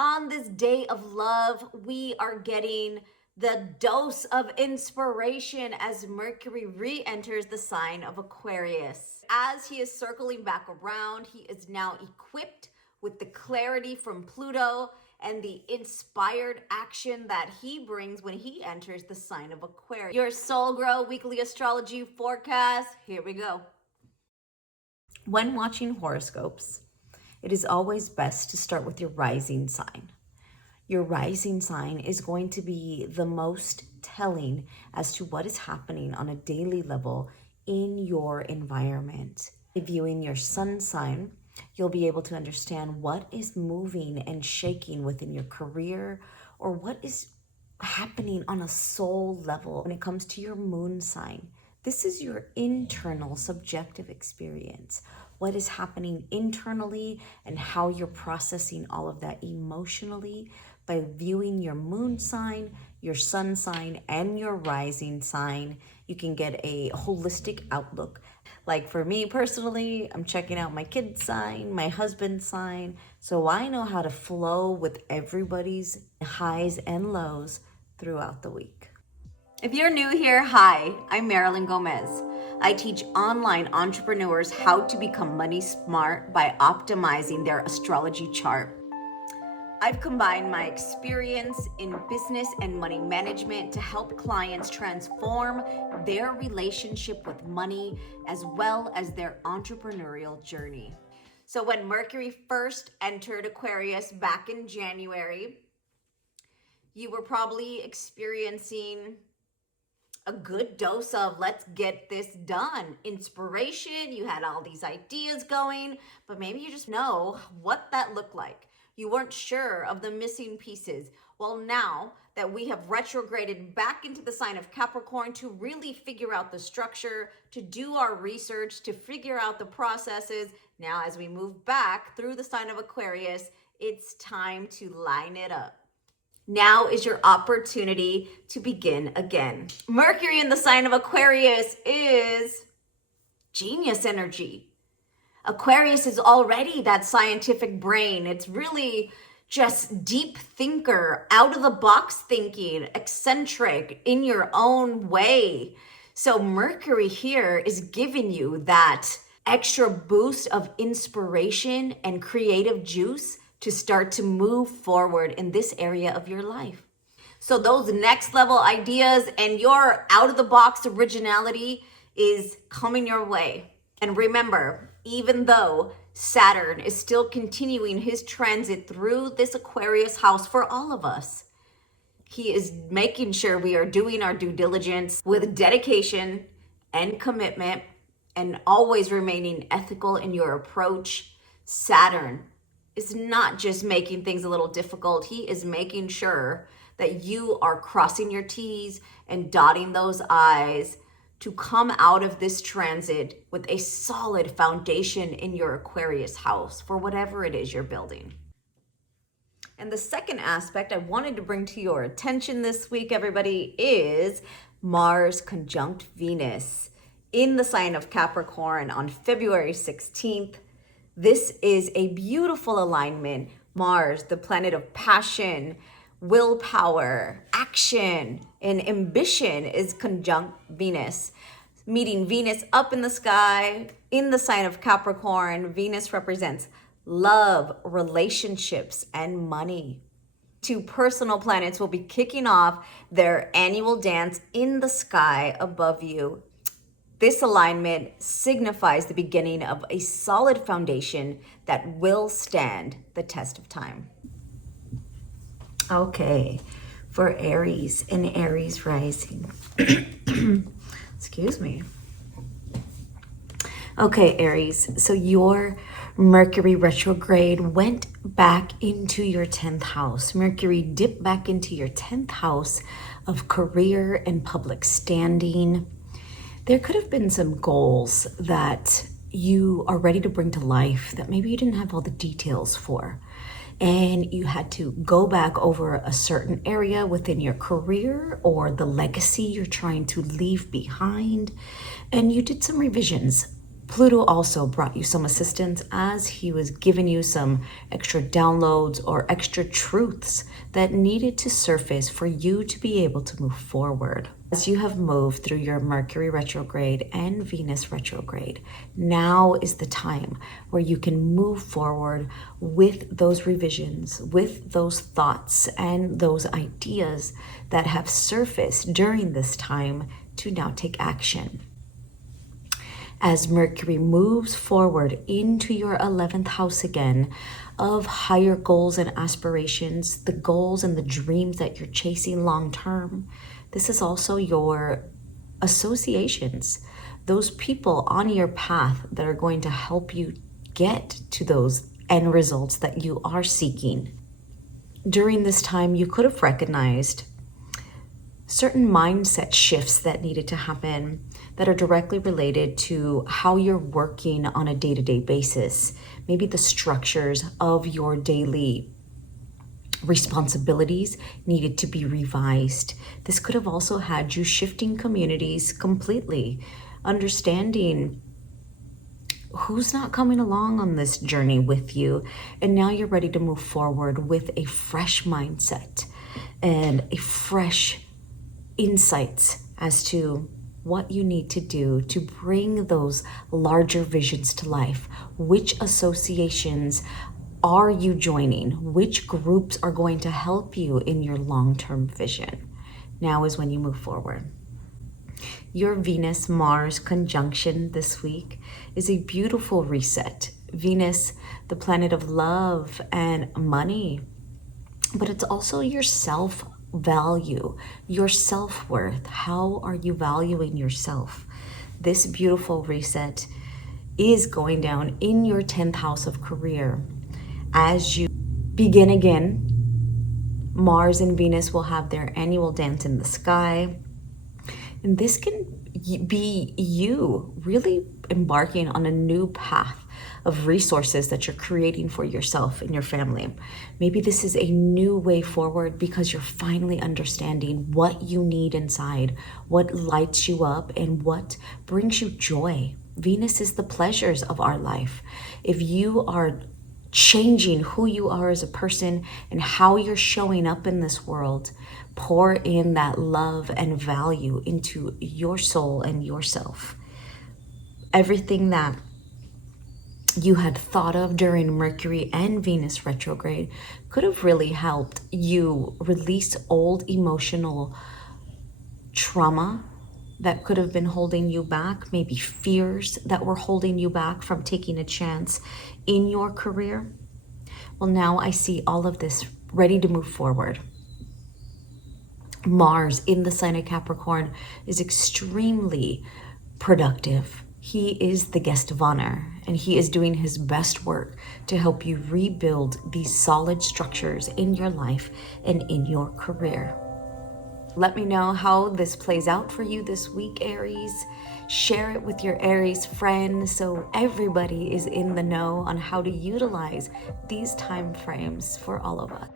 On this day of love, we are getting the dose of inspiration as Mercury re-enters the sign of Aquarius. As he is circling back around, he is now equipped with the clarity from Pluto and the inspired action that he brings when he enters the sign of Aquarius. Your Soul Grow weekly astrology forecast. Here we go. When watching horoscopes, it is always best to start with your rising sign. Your rising sign is going to be the most telling as to what is happening on a daily level in your environment. Viewing your sun sign, you'll be able to understand what is moving and shaking within your career or what is happening on a soul level. When it comes to your moon sign, this is your internal subjective experience. What is happening internally and how you're processing all of that emotionally by viewing your moon sign, your sun sign, and your rising sign. You can get a holistic outlook. Like for me personally, I'm checking out my kid's sign, my husband's sign, so I know how to flow with everybody's highs and lows throughout the week. If you're new here, hi, I'm Marilyn Gomez. I teach online entrepreneurs how to become money smart by optimizing their astrology chart. I've combined my experience in business and money management to help clients transform their relationship with money as well as their entrepreneurial journey. So when Mercury first entered Aquarius back in January, you were probably experiencing a good dose of let's get this done inspiration. You had all these ideas going, but maybe you just know what that looked like. You weren't sure of the missing pieces. Well, now that we have retrograded back into the sign of Capricorn to really figure out the structure, to do our research, to figure out the processes, now as we move back through the sign of Aquarius, it's time to line it up. Now is your opportunity to begin again. Mercury in the sign of Aquarius is genius energy. Aquarius is already that scientific brain. It's really just deep thinker, out of the box thinking, eccentric in your own way. So Mercury here is giving you that extra boost of inspiration and creative juice to start to move forward in this area of your life. So those next level ideas and your out of the box originality is coming your way. And remember, even though Saturn is still continuing his transit through this Aquarius house for all of us, he is making sure we are doing our due diligence with dedication and commitment and always remaining ethical in your approach. Saturn is not just making things a little difficult. He is making sure that you are crossing your T's and dotting those I's to come out of this transit with a solid foundation in your Aquarius house for whatever it is you're building. And the second aspect I wanted to bring to your attention this week, everybody, is Mars conjunct Venus in the sign of Capricorn on February 16th. This is a beautiful alignment. Mars, the planet of passion, willpower, action, and ambition, is conjunct Venus. Meeting Venus up in the sky in the sign of Capricorn, Venus represents love, relationships, and money. Two personal planets will be kicking off their annual dance in the sky above you. This alignment signifies the beginning of a solid foundation that will stand the test of time. Okay, for Aries and Aries rising. Excuse me. Okay, Aries, so your Mercury retrograde went back into your 10th house. Mercury dipped back into your 10th house of career and public standing. There could have been some goals that you are ready to bring to life that maybe you didn't have all the details for. And you had to go back over a certain area within your career or the legacy you're trying to leave behind. And you did some revisions Pluto also brought you some assistance as he was giving you some extra downloads or extra truths that needed to surface for you to be able to move forward. As you have moved through your Mercury retrograde and Venus retrograde, now is the time where you can move forward with those revisions, with those thoughts and those ideas that have surfaced during this time to now take action. As Mercury moves forward into your 11th house again of higher goals and aspirations, the goals and the dreams that you're chasing long term, this is also your associations, those people on your path that are going to help you get to those end results that you are seeking. During this time, you could have recognized certain mindset shifts that needed to happen that are directly related to how you're working on a day-to-day basis. Maybe the structures of your daily responsibilities needed to be revised. This could have also had you shifting communities completely, understanding who's not coming along on this journey with you, and now you're ready to move forward with a fresh mindset and a fresh insights as to what you need to do to bring those larger visions to life. Which associations are you joining? Which groups are going to help you in your long-term vision? Now is when you move forward. Your Venus-Mars conjunction this week is a beautiful reset. Venus, the planet of love and money, but it's also your self-value, your self-worth. How are you valuing yourself? This beautiful reset is going down in your 10th house of career. As you begin again, Mars and Venus will have their annual dance in the sky. And this can be you really embarking on a new path of resources that you're creating for yourself and your family. Maybe this is a new way forward because you're finally understanding what you need inside, what lights you up, and what brings you joy. Venus is the pleasures of our life. If you are changing who you are as a person and how you're showing up in this world, pour in that love and value into your soul and yourself. Everything that you had thought of during Mercury and Venus retrograde could have really helped you release old emotional trauma that could have been holding you back, maybe fears that were holding you back from taking a chance in your career. Well, now I see all of this ready to move forward. Mars in the sign of Capricorn is extremely productive. He is the guest of honor, and he is doing his best work to help you rebuild these solid structures in your life and in your career. Let me know how this plays out for you this week, Aries. Share it with your Aries friends so everybody is in the know on how to utilize these time frames for all of us.